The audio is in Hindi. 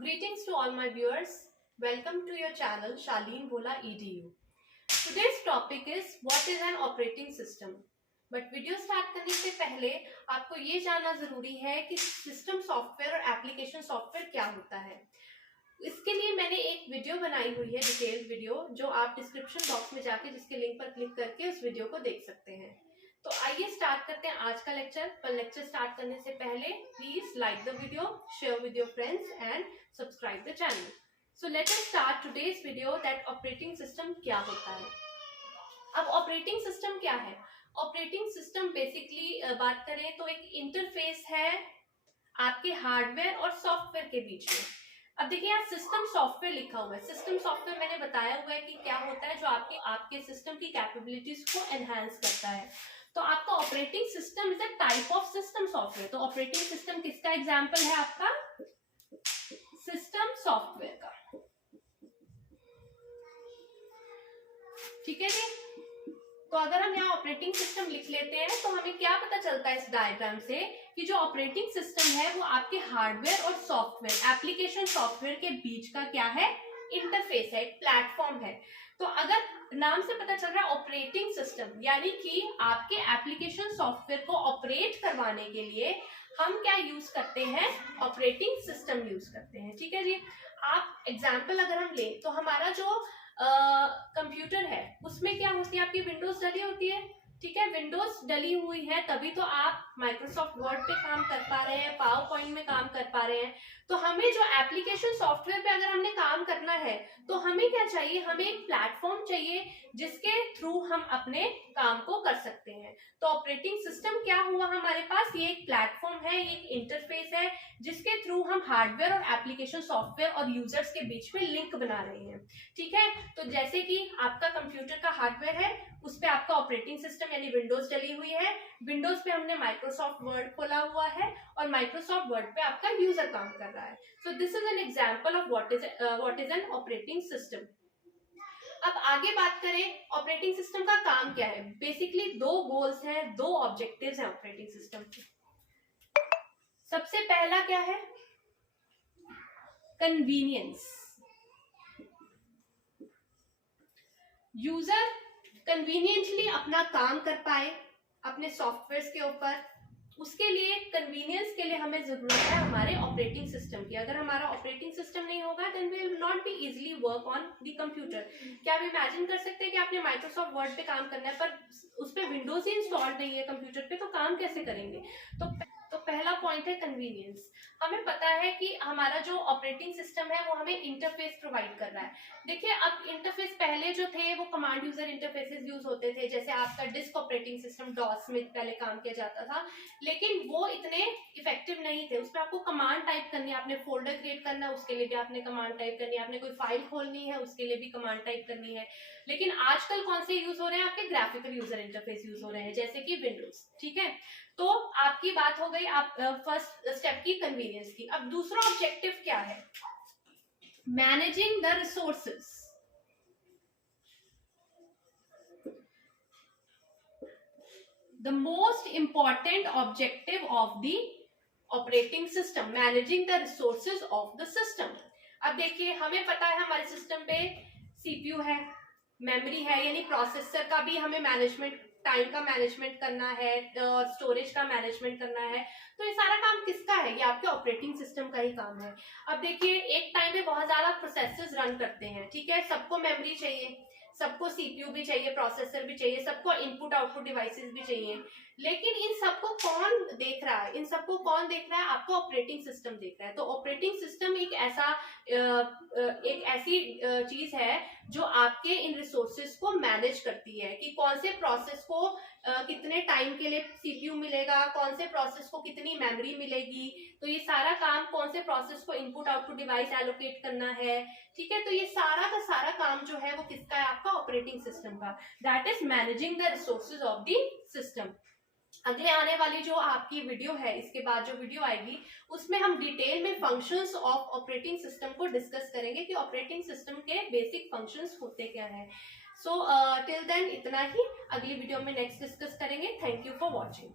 Greetings to all my viewers. Welcome to your channel Shaleen Bhola EDU. Today's topic is what is an operating system. But video start करने से पहले आपको ये जानना जरूरी है कि सिस्टम सॉफ्टवेयर और एप्लीकेशन सॉफ्टवेयर क्या होता है। इसके लिए मैंने एक वीडियो बनाई हुई है, डिटेल्ड वीडियो, जो आप डिस्क्रिप्शन बॉक्स में जाके जिसके लिंक पर क्लिक करके उस वीडियो को देख सकते हैं। तो आइए स्टार्ट करते हैं आज का लेक्चर। पर लेक्चर स्टार्ट करने से पहले please like the video, share with your friends and subscribe the channel. So let us start today's video that operating system क्या होता है। अब ऑपरेटिंग सिस्टम क्या है? ऑपरेटिंग सिस्टम बेसिकली बात करें तो एक इंटरफेस है आपके हार्डवेयर और सॉफ्टवेयर के बीच में। अब देखिए यहाँ सिस्टम सॉफ्टवेयर लिखा हुआ है। सिस्टम सॉफ्टवेयर मैंने बताया हुआ है कि क्या होता है, जो आपके सिस्टम की कैपेबिलिटीज को एनहांस करता है। तो आपका operating system is a type of system software. तो ऑपरेटिंग सिस्टम किसका एग्जांपल है? आपका सिस्टम सॉफ्टवेयर का। ठीक है जी। तो अगर हम यहाँ ऑपरेटिंग सिस्टम लिख लेते हैं तो हमें क्या पता चलता है इस डायग्राम से कि जो ऑपरेटिंग सिस्टम है वो आपके हार्डवेयर और सॉफ्टवेयर, एप्लीकेशन सॉफ्टवेयर के बीच का क्या है? इंटरफेस है, प्लेटफॉर्म है। तो अगर नाम से पता चल रहा है ऑपरेटिंग सिस्टम, यानी कि आपके एप्लीकेशन सॉफ्टवेयर को ऑपरेट करवाने के लिए हम क्या यूज करते हैं? ऑपरेटिंग सिस्टम यूज करते हैं। ठीक है जी। आप एग्जाम्पल अगर हम ले तो हमारा जो कंप्यूटर है उसमें क्या होती है? आपकी विंडोज डली होती है। ठीक है, विंडोज डली हुई है तभी तो आप माइक्रोसॉफ्ट वर्ड पे काम कर पा रहे हैं, पावर पॉइंट में काम कर पा रहे हैं। तो हमें जो एप्लीकेशन सॉफ्टवेयर पे अगर हमने काम करना है तो हमें क्या चाहिए? हमें एक प्लेटफॉर्म चाहिए जिसके थ्रू हम अपने काम को कर सकते हैं। तो ऑपरेटिंग सिस्टम क्या हुआ हमारे पास? ये एक प्लेटफॉर्म है, ये एक इंटरफेस है जिसके थ्रू हम हार्डवेयर और एप्लीकेशन सॉफ्टवेयर और यूजर्स के बीच में लिंक बना रहे हैं। ठीक है, तो जैसे कि आपका कंप्यूटर का हार्डवेयर है, उस पे आपका ऑपरेटिंग सिस्टम यानी विंडोज डली हुई है। विंडोज पे हमने माइक्रोसॉफ्ट वर्ड खोला हुआ है और माइक्रोसॉफ्ट वर्ड पे आपका यूजर काम कर रहा है। So this is an example of what is an operating system. अब आगे बात करें ऑपरेटिंग सिस्टम का काम क्या है। बेसिकली दो गोल्स हैं, दो ऑब्जेक्टिव्स हैं ऑपरेटिंग सिस्टम के। सबसे पहला क्या है? कन्वीनियंस। यूजर कन्वीनियंटली अपना काम कर पाए अपने सॉफ्टवेयर के ऊपर, उसके लिए कन्वीनियंस के लिए हमें जरूरत है हमारे ऑपरेटिंग सिस्टम की। अगर हमारा ऑपरेटिंग सिस्टम नहीं होगा then we will not be easily work on the computer. क्या आप इमेजिन कर सकते हैं कि आपने माइक्रोसॉफ्ट वर्ड पे काम करना है पर उस पे विंडोज ही इंस्टॉल नहीं है कंप्यूटर पे, तो काम कैसे करेंगे? तो पहला पॉइंट है कन्वीनियंस। हमें पता है कि हमारा जो ऑपरेटिंग सिस्टम है वो हमें इंटरफेस प्रोवाइड कर रहा है। देखिए अब इंटरफेस पहले जो थे वो कमांड यूजर इंटरफेसेस यूज होते थे, जैसे आपका डिस्क ऑपरेटिंग सिस्टम डॉस में पहले काम किया जाता था, लेकिन वो इतने इफेक्टिव नहीं थे। उसमें आपको कमांड टाइप करनी है, आपने फोल्डर क्रिएट करना है उसके लिए भी आपने कमांड टाइप करनी है, आपने कोई फाइल खोलनी है उसके लिए भी कमांड टाइप करनी है। लेकिन आजकल कौन से यूज हो रहे हैं? आपके ग्राफिकल यूजर इंटरफेस यूज हो रहे हैं, जैसे कि विंडोज। ठीक है, तो आपकी बात हो गई आप फर्स्ट स्टेप की, कन्वीनियंस की। अब दूसरा ऑब्जेक्टिव क्या है? Managing the resources. The most important objective of the operating system, managing the resources of the system. अब देखिए हमें पता है हमारे सिस्टम पे सीपीयू है, मेमोरी है, यानी प्रोसेसर का भी हमें मैनेजमेंट, टाइम का मैनेजमेंट करना है और स्टोरेज का मैनेजमेंट करना है। तो ये सारा काम किसका है? ये आपके ऑपरेटिंग सिस्टम का ही काम है। अब देखिए एक टाइम में बहुत ज्यादा प्रोसेसर्स रन करते हैं। ठीक है, सबको मेमोरी चाहिए, सबको सीपीयू भी चाहिए, प्रोसेसर भी चाहिए, सबको इनपुट आउटपुट डिवाइसेस भी चाहिए, लेकिन इन सबको कौन देख रहा है? इन सबको कौन देख रहा है? आपका ऑपरेटिंग सिस्टम देख रहा है। तो ऑपरेटिंग सिस्टम एक ऐसी चीज है जो आपके इन रिसोर्सेज को मैनेज करती है कि कौन से प्रोसेस को कितने टाइम के लिए सीपीयू मिलेगा, कौन से प्रोसेस को कितनी मेमोरी मिलेगी। तो ये सारा काम कौन से प्रोसेस को इनपुट आउटपुट डिवाइस एलोकेट करना है। ठीक है, तो ये सारा का सारा काम जो है वो किसका है? आपका ऑपरेटिंग सिस्टम का। That is managing the resources of the system. अगले आने वाली जो आपकी वीडियो है, इसके बाद जो वीडियो आएगी उसमें हम डिटेल में फंक्शंस ऑफ ऑपरेटिंग सिस्टम को डिस्कस करेंगे कि ऑपरेटिंग सिस्टम के बेसिक फंक्शंस होते क्या हैं। सो टिल देन इतना ही, अगली वीडियो में नेक्स्ट डिस्कस करेंगे। Thank you for watching.